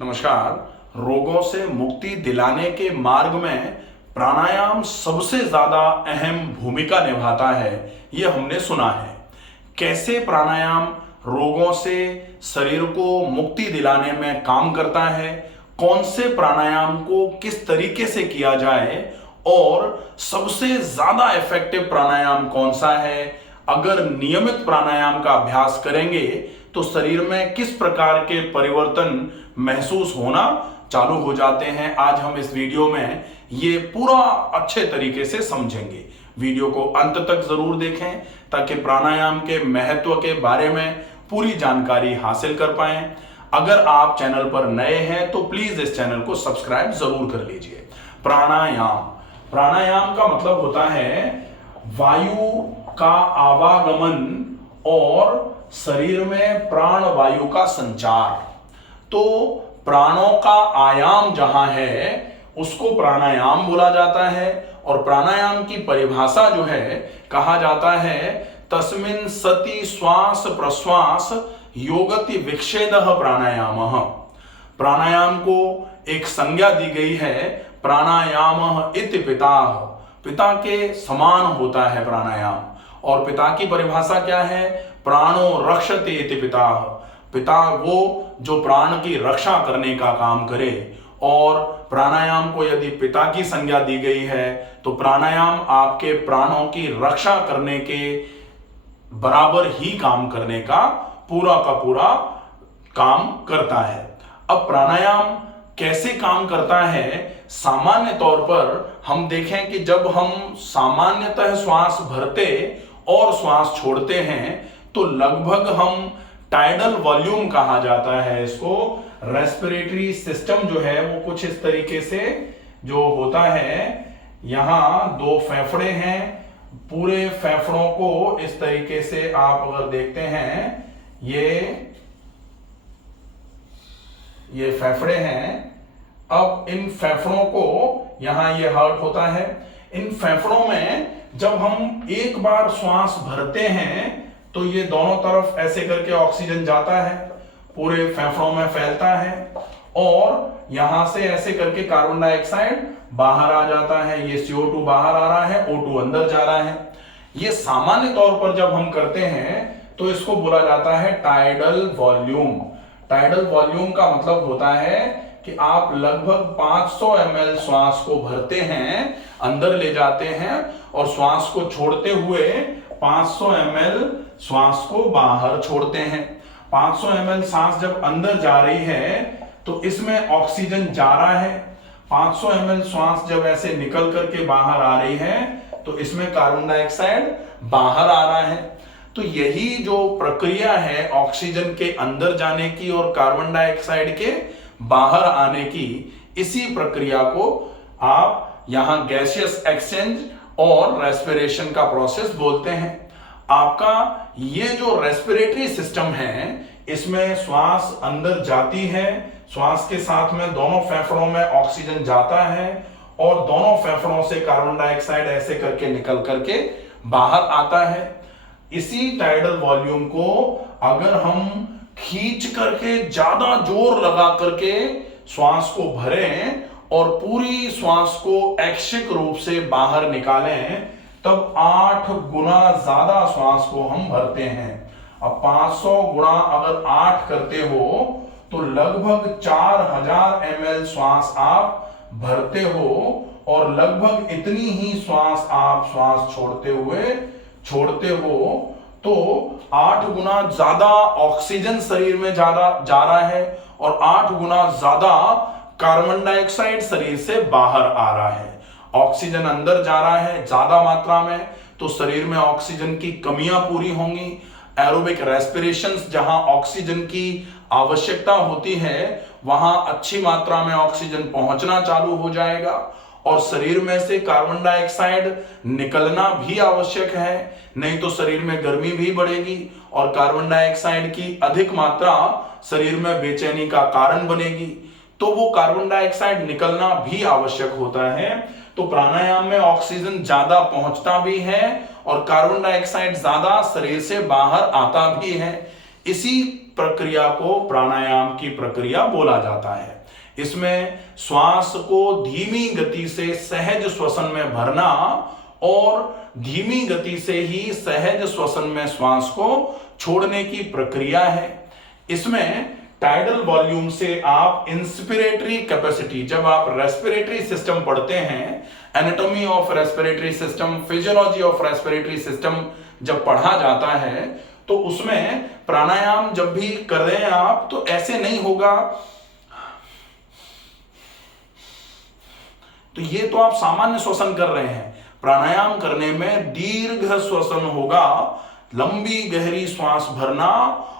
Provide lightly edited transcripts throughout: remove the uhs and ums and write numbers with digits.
नमस्कार। रोगों से मुक्ति दिलाने के मार्ग में प्राणायाम सबसे ज्यादा अहम भूमिका निभाता है, ये हमने सुना है। कैसे प्राणायाम रोगों से शरीर को मुक्ति दिलाने में काम करता है, कौन से प्राणायाम को किस तरीके से किया जाए और सबसे ज्यादा इफेक्टिव प्राणायाम कौन सा है, अगर नियमित प्राणायाम का अभ्यास करेंगे तो शरीर में किस प्रकार के परिवर्तन महसूस होना चालू हो जाते हैं, आज हम इस वीडियो में ये पूरा अच्छे तरीके से समझेंगे। वीडियो को अंत तक जरूर देखें ताकि प्राणायाम के महत्व के बारे में पूरी जानकारी हासिल कर पाएं। अगर आप चैनल पर नए हैं तो प्लीज इस चैनल को सब्सक्राइब जरूर कर लीजिए। प्राणायाम का मतलब होता है वायु का आवागमन और शरीर में प्राण वायु का संचार। तो प्राणों का आयाम जहां है उसको प्राणायाम बोला जाता है और प्राणायाम की परिभाषा जो है कहा जाता है तस्मिन् सति श्वास प्रश्वास योगति विक्षेदः प्राणायामः। प्राणायाम को एक संज्ञा दी गई है प्राणायामः इति पिताः, पिता के समान होता है प्राणायाम। और पिता की परिभाषा क्या है? प्राणो रक्षते इति पिताः, पिता वो जो प्राण की रक्षा करने का काम करे। और प्राणायाम को यदि पिता की संज्ञा दी गई है तो प्राणायाम आपके प्राणों की रक्षा करने के बराबर ही काम करने का पूरा काम करता है। अब प्राणायाम कैसे काम करता है? सामान्य तौर पर हम देखें कि जब हम सामान्यतः श्वास भरते और श्वास छोड़ते हैं तो लगभग हम टाइडल वॉल्यूम कहा जाता है इसको। रेस्पिरेटरी सिस्टम जो है वो कुछ इस तरीके से जो होता है, यहां दो फेफड़े हैं, पूरे फेफड़ों को इस तरीके से आप अगर देखते हैं ये फेफड़े हैं। अब इन फेफड़ों को यहां ये हार्ट होता है। इन फेफड़ों में जब हम एक बार श्वास भरते हैं तो ये दोनों तरफ ऐसे करके ऑक्सीजन जाता है, पूरे फेफड़ों में फैलता है और यहां से ऐसे करके कार्बन डाइऑक्साइड बाहर आ जाता है। ये CO2 बाहर आ रहा है, O2 अंदर जा रहा है। ये सामान्य तौर पर जब हम करते हैं तो इसको बोला जाता है टाइडल वॉल्यूम। टाइडल वॉल्यूम का मतलब होता है कि आप लगभग 500 ml श्वास को भरते हैं, अंदर ले जाते हैं और श्वास को छोड़ते हुए 500 ml श्वास को बाहर छोड़ते हैं। 500 ml सांस जब अंदर जा रही है तो इसमें ऑक्सीजन जा रहा है। 500 ml श्वास जब ऐसे निकल करके बाहर आ रही है तो इसमें कार्बन डाइऑक्साइड बाहर आ रहा है। तो यही जो प्रक्रिया है ऑक्सीजन के अंदर जाने की और कार्बन डाइऑक्साइड के बाहर आने की, इसी प्रक्रिया को आप यहां गैसियस एक्सचेंज और रेस्पिरेशन का प्रोसेस बोलते हैं। आपका ये जो रेस्पिरेटरी सिस्टम है इसमें श्वास अंदर जाती है, श्वास के साथ में दोनों फेफड़ों में ऑक्सीजन जाता है और दोनों फेफड़ों से कार्बन डाइऑक्साइड ऐसे करके निकल करके बाहर आता है। इसी टाइडल वॉल्यूम को अगर हम खींच करके ज्यादा जोर लगा करके श्वास को भरें और पूरी श्वास को ऐच्छिक रूप से बाहर निकालें तब 8 गुना ज्यादा श्वास को हम भरते हैं। अब 500 गुना अगर 8 करते हो तो लगभग 4000 ml श्वास आप भरते हो और लगभग इतनी ही श्वास आप श्वास छोड़ते हो तो 8 गुना ज्यादा ऑक्सीजन शरीर में ज्यादा जा रहा है और 8 गुना ज्यादा कार्बन डाइऑक्साइड शरीर से बाहर आ रहा है। ऑक्सीजन अंदर जा रहा है ज्यादा मात्रा में तो शरीर में ऑक्सीजन की कमियां पूरी होंगी। एरोबिक रेस्पिरेशन, जहां ऑक्सीजन की आवश्यकता होती है वहां अच्छी मात्रा में ऑक्सीजन पहुंचना चालू हो जाएगा और शरीर में से कार्बन डाइऑक्साइड निकलना भी आवश्यक है, नहीं तो शरीर में गर्मी भी बढ़ेगी और कार्बन डाइऑक्साइड की अधिक मात्रा शरीर में बेचैनी का कारण बनेगी, तो वो कार्बन डाइऑक्साइड निकलना भी आवश्यक होता है। तो प्राणायाम में ऑक्सीजन ज्यादा पहुंचता भी है और कार्बन डाइऑक्साइड ज्यादा शरीर से बाहर आता भी है। इसी प्रक्रिया को प्राणायाम की प्रक्रिया बोला जाता है। इसमें श्वास को धीमी गति से सहज श्वसन में भरना और धीमी गति से ही सहज श्वसन में श्वास को छोड़ने की प्रक्रिया है। इसमें टाइडल वॉल्यूम से आप इंस्पिरेटरी कैपेसिटी, जब आप रेस्पिरेटरी सिस्टम पढ़ते हैं, anatomy of respiratory system, physiology of respiratory system जब पढ़ा जाता है तो उसमें प्राणायाम जब भी कर रहे हैं आप तो ऐसे नहीं होगा। तो ये तो आप सामान्य श्वसन कर रहे हैं। प्राणायाम करने में दीर्घ श्वसन होगा, लंबी गहरी श्वास भरना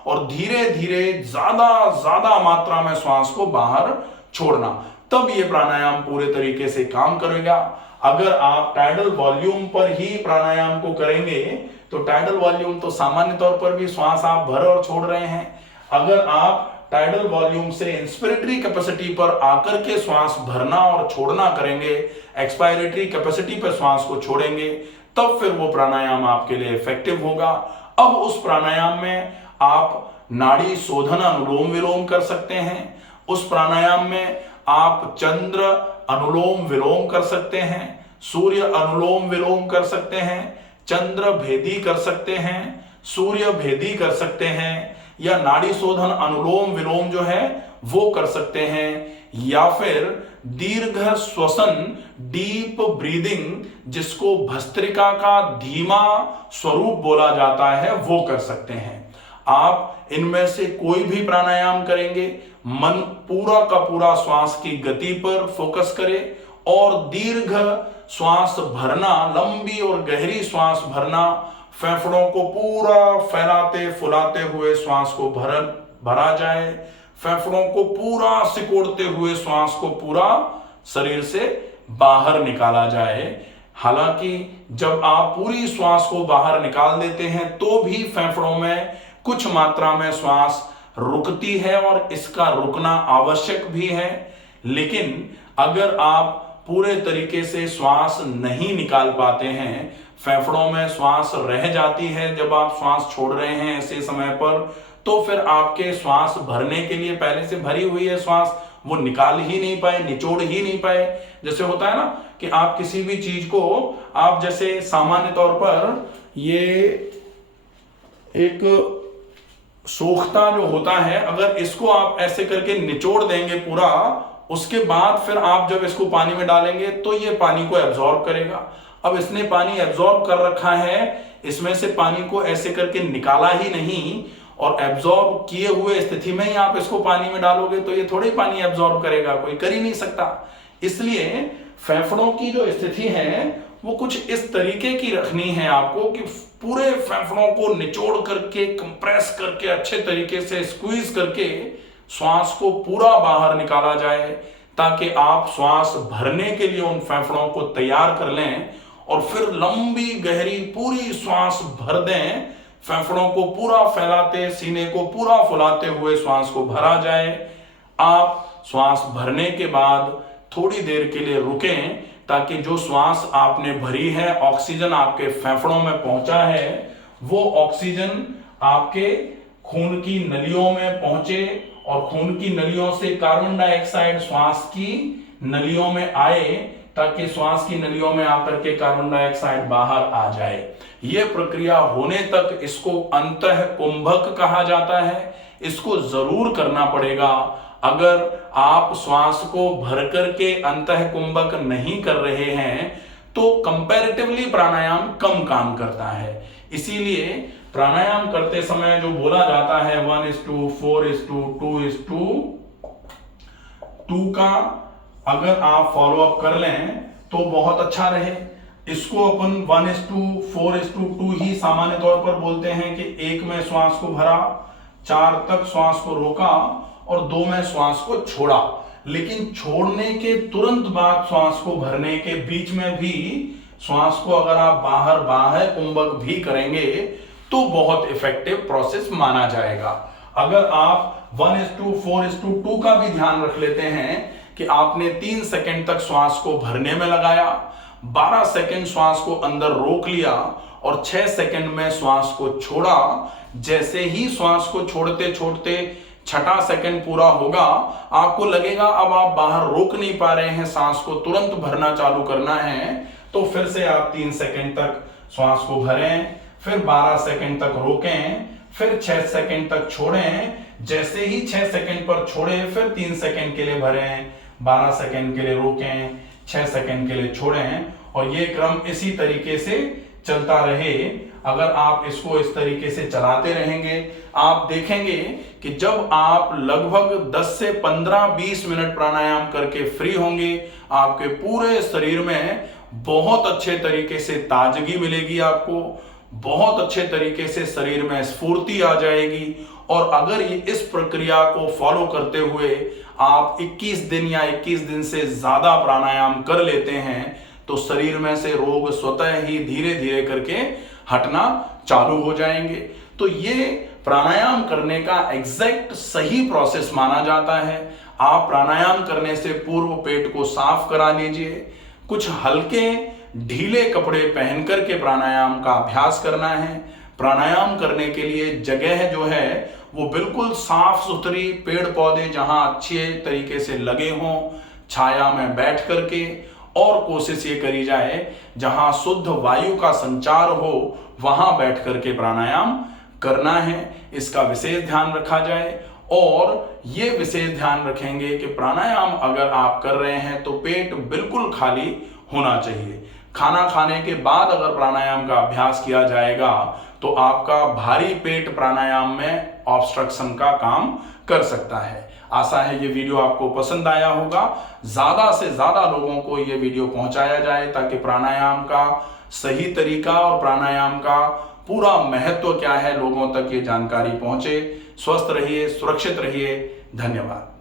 और धीरे धीरे ज्यादा मात्रा में श्वास को बाहर छोड़ना, तब ये प्राणायाम पूरे तरीके से काम करेगा। अगर आप टाइडल वॉल्यूम पर ही प्राणायाम को करेंगे तो टाइडल वॉल्यूम तो सामान्य तौर पर भी श्वास आप भर और छोड़ रहे हैं। अगर आप टाइडल वॉल्यूम से इंस्पिरेटरी कैपेसिटी पर आकर के श्वास भरना और छोड़ना करेंगे, एक्सपायरेटरी कैपेसिटी पर श्वास को छोड़ेंगे, तब फिर वो प्राणायाम आपके लिए इफेक्टिव होगा। अब उस प्राणायाम में आप नाड़ी शोधन अनुलोम विलोम कर सकते हैं। उस प्राणायाम में आप चंद्र अनुलोम विलोम कर सकते हैं, सूर्य अनुलोम विलोम कर सकते हैं, चंद्र भेदी कर सकते हैं, सूर्य भेदी कर सकते हैं, या नाड़ी शोधन अनुलोम विलोम जो है वो कर सकते हैं, या फिर दीर्घ श्वसन डीप ब्रीदिंग, जिसको भस्त्रिका का धीमा स्वरूप बोला जाता है, वो कर सकते हैं। आप इनमें से कोई भी प्राणायाम करेंगे, मन पूरा का पूरा श्वास की गति पर फोकस करे और दीर्घ श्वास भरना, लंबी और गहरी श्वास भरना, फेफड़ों को पूरा फैलाते फुलाते हुए श्वास को भरा जाए, फेफड़ों को पूरा सिकोड़ते हुए श्वास को पूरा शरीर से बाहर निकाला जाए। हालांकि जब आप पूरी श्वास को बाहर निकाल देते हैं तो भी फेफड़ों में कुछ मात्रा में श्वास रुकती है और इसका रुकना आवश्यक भी है। लेकिन अगर आप पूरे तरीके से श्वास नहीं निकाल पाते हैं, फेफड़ों में श्वास रह जाती है जब आप श्वास छोड़ रहे हैं ऐसे समय पर, तो फिर आपके श्वास भरने के लिए पहले से भरी हुई है श्वास, वो निकाल ही नहीं पाए, निचोड़ ही नहीं पाए। जैसे होता है ना कि आप किसी भी चीज को, आप जैसे सामान्य तौर पर ये एक सोखता जो होता है, अगर इसको आप ऐसे करके निचोड़ देंगे पूरा, उसके बाद फिर आप जब इसको पानी में डालेंगे तो ये पानी को एब्जॉर्ब करेगा। अब इसने पानी एब्जॉर्ब कर रखा है, इसमें से पानी को ऐसे करके निकाला ही नहीं, और एब्जॉर्ब किए हुए स्थिति में ही आप इसको पानी में डालोगे तो ये थोड़े पानी एब्जॉर्ब करेगा, कोई कर ही नहीं सकता। इसलिए फेफड़ों की जो स्थिति है वो कुछ इस तरीके की रखनी है आपको कि पूरे फेफड़ों को निचोड़ करके, कंप्रेस करके, अच्छे तरीके से स्क्वीज करके श्वास को पूरा बाहर निकाला जाए, ताकि आप श्वास भरने के लिए उन फेफड़ों को तैयार कर लें और फिर लंबी गहरी पूरी श्वास भर दें। फेफड़ों को पूरा फैलाते, सीने को पूरा फुलाते हुए श्वास को भरा जाए। आप श्वास भरने के बाद थोड़ी देर के लिए रुकें, ताकि जो श्वास आपने भरी है, ऑक्सीजन आपके फेफड़ों में पहुंचा है, वो ऑक्सीजन आपके खून की नलियों में पहुंचे और खून की नलियों से कार्बन डाइऑक्साइड श्वास की नलियों में आए, ताकि श्वास की नलियों में आकर के कार्बन डाइऑक्साइड बाहर आ जाए। यह प्रक्रिया होने तक इसको अंतः कुंभक कहा जाता है। इसको जरूर करना पड़ेगा। अगर आप श्वास को भर करके अंतः कुंभक नहीं कर रहे हैं तो कंपैरेटिवली प्राणायाम कम काम करता है। इसीलिए प्राणायाम करते समय जो बोला जाता है 1:4:2:2 का अगर आप फॉलो अप कर लें तो बहुत अच्छा रहे। इसको अपन 1:4:2 ही सामान्य तौर पर बोलते हैं कि 1 में श्वास को भरा, 4 तक श्वास को रोका और 2 में श्वास को छोड़ा। लेकिन छोड़ने के तुरंत बाद श्वास को भरने के बीच में भी श्वास को अगर आप बाहर बाह्य कुंभक भी करेंगे तो बहुत इफेक्टिव प्रोसेस माना जाएगा। अगर आप 1:4:2 का भी ध्यान रख लेते हैं कि आपने 3 सेकंड तक श्वास को भरने में लगाया, 12 सेकंड श्वास को अंदर रोक लिया और 6 सेकंड में श्वास को छोड़ा, जैसे ही श्वास को छोड़ते छोड़ते 6वां सेकंड पूरा होगा, आपको लगेगा अब आप बाहर रोक नहीं पा रहे हैं, सांस को तुरंत भरना चालू करना है, तो फिर से आप 3 सेकंड तक श्वास को भरें, फिर 12 सेकंड तक रोकें, फिर 6 सेकंड तक छोड़ें। जैसे ही 6 सेकंड पर छोड़ें, फिर 3 सेकंड के लिए भरें, 12 सेकंड के लिए रोकें, 6 सेकंड के लिए छोड़ें, और ये क्रम इसी तरीके से चलता रहे। अगर आप इसको इस तरीके से चलाते रहेंगे, आप देखेंगे कि जब आप लगभग 10 से 15-20 मिनट प्राणायाम करके फ्री होंगे, आपके पूरे शरीर में बहुत अच्छे तरीके से ताजगी मिलेगी, आपको बहुत अच्छे तरीके से शरीर में स्फूर्ति आ जाएगी। और अगर इस प्रक्रिया को फॉलो करते हुए आप 21 दिन या 21 दिन से ज्यादा प्राणायाम कर लेते हैं, तो शरीर में से रोग स्वतः ही धीरे धीरे करके हटना चालू हो जाएंगे। तो ये प्राणायाम करने का एग्जैक्ट सही प्रोसेस माना जाता है। आप प्राणायाम करने से पूर्व पेट को साफ करा लीजिए, कुछ हल्के ढीले कपड़े पहन करके प्राणायाम का अभ्यास करना है। प्राणायाम करने के लिए जगह जो है वो बिल्कुल साफ सुथरी, पेड़ पौधे जहां अच्छे तरीके से लगे हों, छाया में बैठ करके, और कोशिश ये करी जाए जहां शुद्ध वायु का संचार हो, वहां बैठ करके प्राणायाम करना है। इसका विशेष ध्यान रखा जाए, और ये विशेष ध्यान रखेंगे कि प्राणायाम अगर आप कर रहे हैं तो पेट बिल्कुल खाली होना चाहिए। खाना खाने के बाद अगर प्राणायाम का अभ्यास किया जाएगा तो आपका भारी पेट प्राणायाम में ऑब्स्ट्रक्शन का काम कर सकता है। आशा है ये वीडियो आपको पसंद आया होगा। ज्यादा से ज्यादा लोगों को ये वीडियो पहुंचाया जाए ताकि प्राणायाम का सही तरीका और प्राणायाम का पूरा महत्व क्या है लोगों तक ये जानकारी पहुंचे। स्वस्थ रहिए, सुरक्षित रहिए। धन्यवाद।